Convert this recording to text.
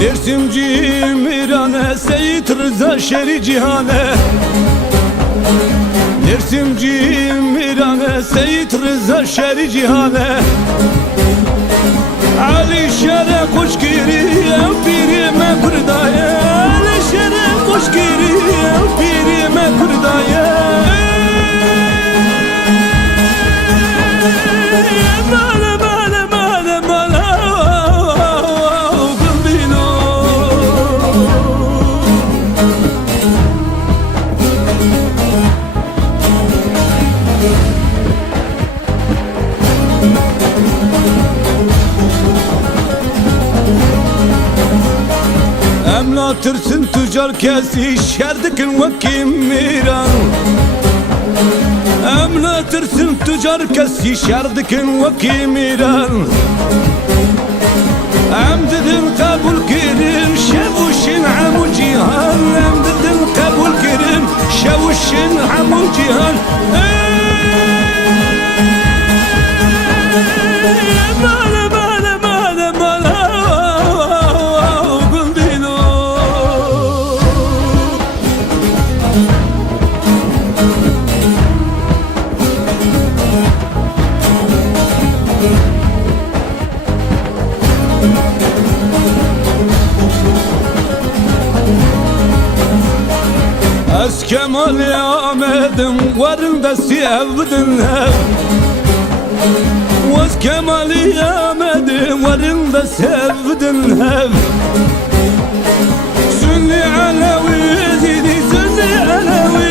Dersimci Mirane Seyit Rıza Şeri Cihane Dersimci Mirane Seyit Rıza Şeri Cihane Ali Şere koş giriye pirime kurdaya Ali Şere koş giriye pirime kurdaya Emla tırsın tüccar kesi şerdikin vakim miran Emla tırsın tüccar kesi şerdikin vakim miran Emdidin kabul kirin şevuşin amu cihan Emdidin kabul kirin şevuşin amu cihan Az Kemal Ahmet'im varında sevdin hep Az Kemal Ahmet'im varında sevdin hep Sünni Alevi zidi Sünni Alevi